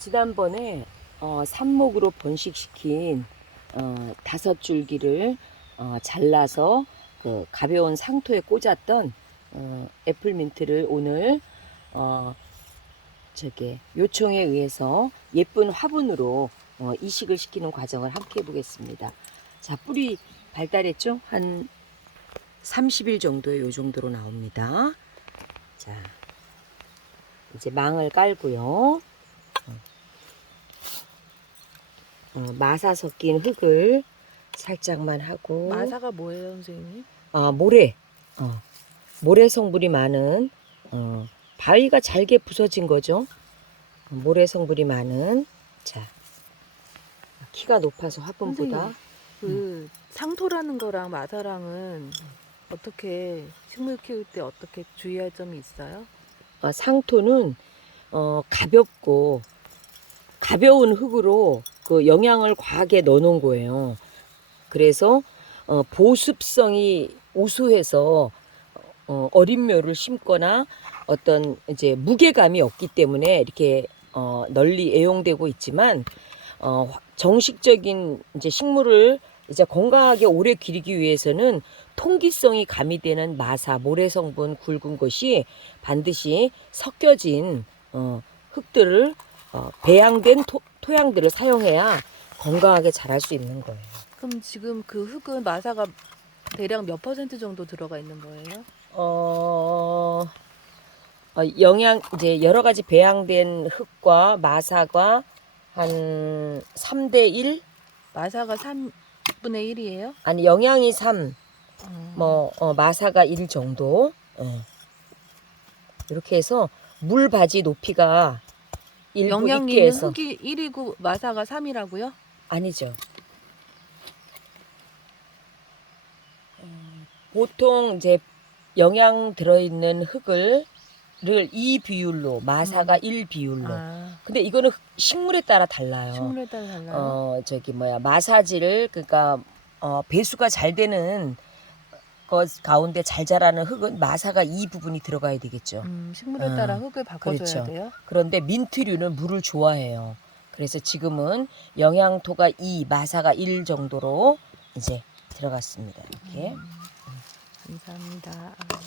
지난번에 어, 삽목으로 번식시킨 어, 다섯 줄기를 어, 잘라서 그 가벼운 상토에 꽂았던 어, 애플민트를 오늘 어, 저게 요청에 의해서 예쁜 화분으로 어, 이식을 시키는 과정을 함께 해보겠습니다. 자 뿌리 발달했죠? 한 30일 정도의 요 정도로 나옵니다. 자 이제 망을 깔고요. 어, 마사 섞인 흙을 살짝만 하고 마사가 뭐예요, 선생님? 아, 모래 어, 모래 성분이 많은 어, 바위가 잘게 부서진 거죠. 어, 모래 성분이 많은 자 키가 높아서 화분보다 선생님. 그 상토라는 거랑 마사랑은 어떻게 식물 키울 때 어떻게 주의할 점이 있어요? 어, 상토는 어, 가볍고 가벼운 흙으로 그 영양을 과하게 넣어놓은 거예요. 그래서 어, 보습성이 우수해서 어, 어린 묘를 심거나 어떤 이제 무게감이 없기 때문에 이렇게 어, 널리 애용되고 있지만 어, 정식적인 이제 식물을 이제 건강하게 오래 기르기 위해서는 통기성이 가미되는 마사, 모래 성분 굵은 것이 반드시 섞여진 어, 흙들을 어, 배양된 토, 토양들을 사용해야 건강하게 자랄 수 있는 거예요. 그럼 지금 그 흙은 마사가 대략 몇 퍼센트 정도 들어가 있는 거예요? 어, 어, 영양 이제 여러 가지 배양된 흙과 마사가 한 3대 1 마사가 3분의 1이에요? 아니 영양이 3, 뭐 어, 마사가 1 정도. 어. 이렇게 해서 물 바지 높이가 일부 영양이 해서 흙이 1이고 마사가 3이라고요? 아니죠. 어, 보통 이제 영양 들어있는 흙을 를2 비율로 마사가 1 비율로. 아, 근데 이거는 흙- 식물에 따라 달라요. 식물에 따라 달라요? 어 저기 뭐야 마사지를 그러니까 어 배수가 잘 되는 것 가운데 잘 자라는 흙은 마사가 이 부분이 들어가야 되겠죠. 음, 식물에 어, 따라 흙을 바꿔줘야 그렇죠. 돼요? 그런데 민트류는 물을 좋아해요. 그래서 지금은 영양토가 2, 마사가 1 정도로 이제 들어갔습니다. 이렇게. 감사합니다. 아.